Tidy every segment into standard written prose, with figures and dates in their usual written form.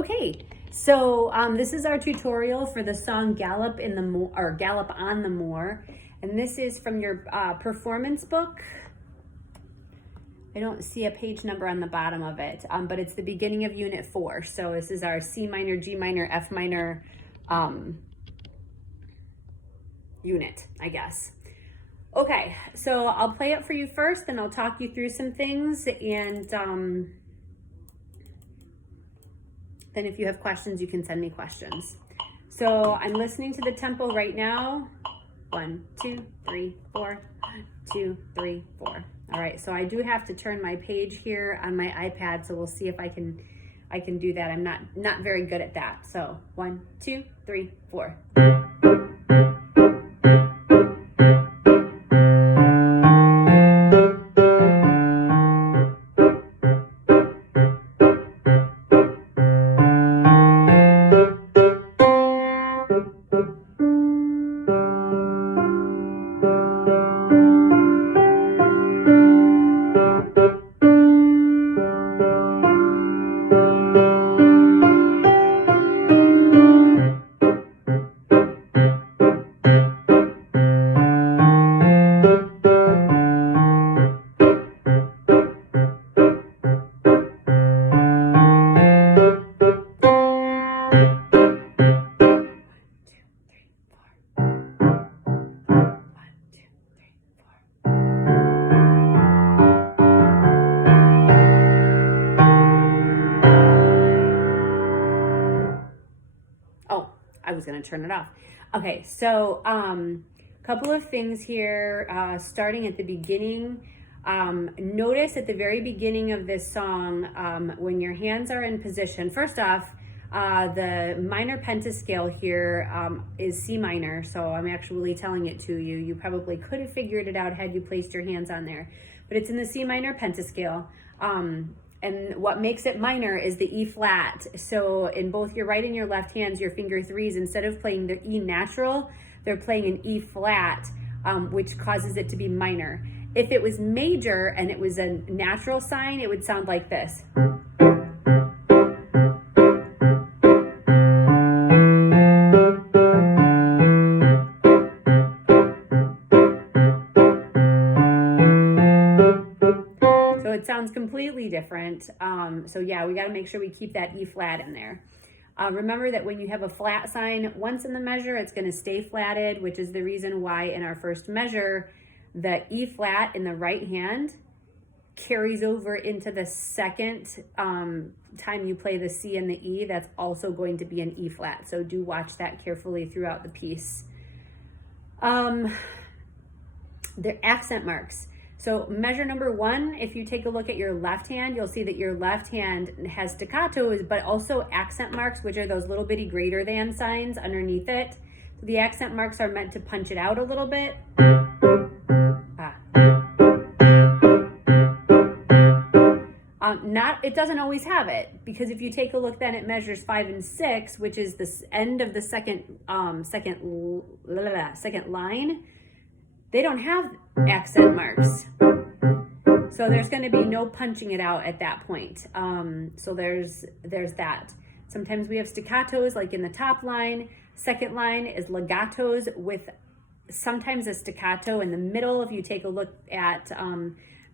Okay, so this is our tutorial for the song Gallop in the Moor, or Gallop on the Moor, and this is from your performance book. I don't see a page number on the bottom of it, but it's the beginning of Unit 4. So this is our C minor, G minor, F minor unit, I guess. Okay, so I'll play it for you first, then I'll talk you through some things, and then if you have questions, you can send me questions. So I'm listening to the tempo right now. 1, 2, 3, 4, 1, 2, 3, 4. All right, so I do have to turn my page here on my iPad, so we'll see if I can do that. I'm not very good at that. So 1, 2, 3, 4. I was going to turn it off. Okay, so couple of things here, starting at the beginning. Notice at the very beginning of this song, when your hands are in position, first off, the minor pentascale here is C minor, so I'm actually telling it to you. You probably could have figured it out had you placed your hands on there, but it's in the C minor pentascale. And what makes it minor is the E flat. So in both your right and your left hands, your finger threes, instead of playing the E natural, they're playing an E flat, which causes it to be minor. If it was major and it was a natural sign, it would sound like this. It sounds completely different. So yeah, we got to make sure we keep that E flat in there. Remember that when you have a flat sign, once in the measure, it's going to stay flatted, which is the reason why in our first measure, the E flat in the right hand carries over into the second time you play the C and the E. That's also going to be an E flat. So do watch that carefully throughout the piece. The accent marks. So measure number 1, if you take a look at your left hand, you'll see that your left hand has staccatos, but also accent marks, which are those little bitty greater than signs underneath it. So the accent marks are meant to punch it out a little bit. It doesn't always have it, because if you take a look then at measures 5 and 6, which is the end of the second line, they don't have accent marks. So there's going to be no punching it out at that point. So there's that. Sometimes we have staccatos like in the top line. Second line is legatos with sometimes a staccato in the middle. If you take a look at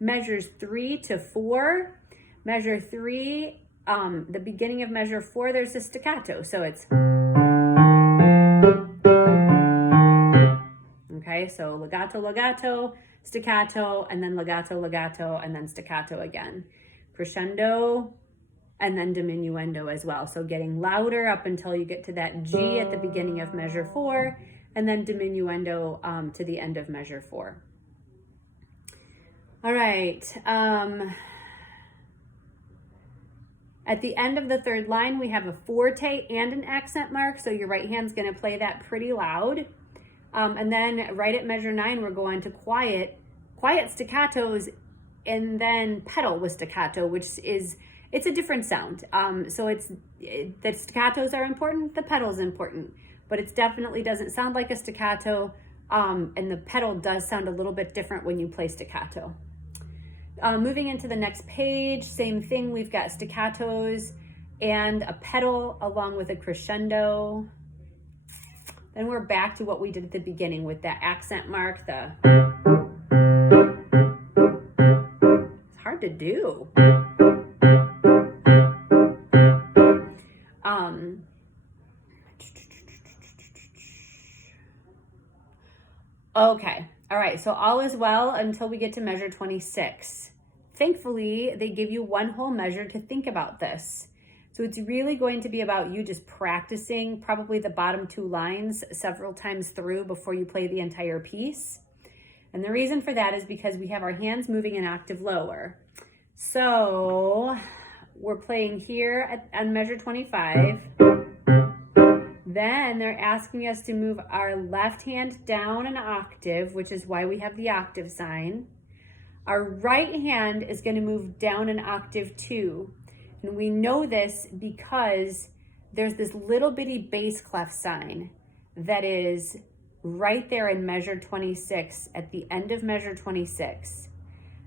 measures 3 to 4, measure 3, the beginning of measure 4, there's a staccato. So it's... Okay, so legato, legato, staccato, and then legato, legato, and then staccato again. Crescendo, and then diminuendo as well. So getting louder up until you get to that G at the beginning of measure 4, and then diminuendo to the end of measure 4. All right. At the end of the third line, we have a forte and an accent mark, so your right hand's going to play that pretty loud. And then right at measure 9, we're going to quiet staccatos, and then pedal with staccato, which is, it's a different sound. So the staccatos are important, the pedal's important, but it definitely doesn't sound like a staccato, and the pedal does sound a little bit different when you play staccato. Moving into the next page, same thing, we've got staccatos and a pedal along with a crescendo. Then we're back to what we did at the beginning with that accent mark. It's hard to do. Okay. All right. So all is well until we get to measure 26. Thankfully, they give you one whole measure to think about this. So it's really going to be about you just practicing probably the bottom 2 lines several times through before you play the entire piece. And the reason for that is because we have our hands moving an octave lower. So we're playing here on measure 25. Then they're asking us to move our left hand down an octave, which is why we have the octave sign. Our right hand is going to move down an octave too. And we know this because there's this little bitty bass clef sign that is right there in measure 26, at the end of measure 26.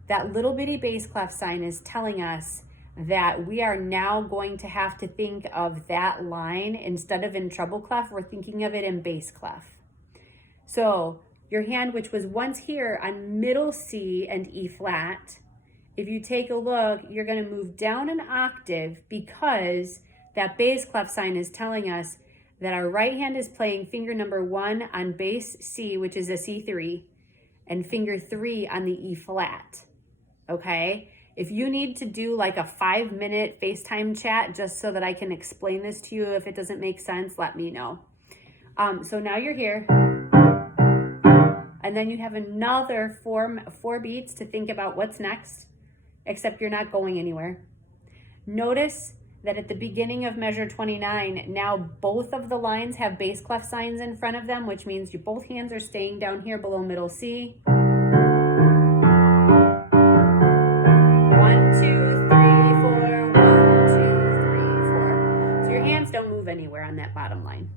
That little bitty bass clef sign is telling us that we are now going to have to think of that line instead of in treble clef, we're thinking of it in bass clef. So your hand, which was once here on middle C and E flat, if you take a look, you're going to move down an octave because that bass clef sign is telling us that our right hand is playing finger number 1 on bass C, which is a C3, and finger 3 on the E flat. Okay? If you need to do like a 5-minute FaceTime chat just so that I can explain this to you, if it doesn't make sense, let me know. So now you're here. And then you have another 4 beats to think about what's next, except you're not going anywhere. Notice that at the beginning of measure 29, now both of the lines have bass clef signs in front of them, which means both hands are staying down here below middle C. 1, 2, 3, 4, 1, 2, 3, 4. So your hands don't move anywhere on that bottom line.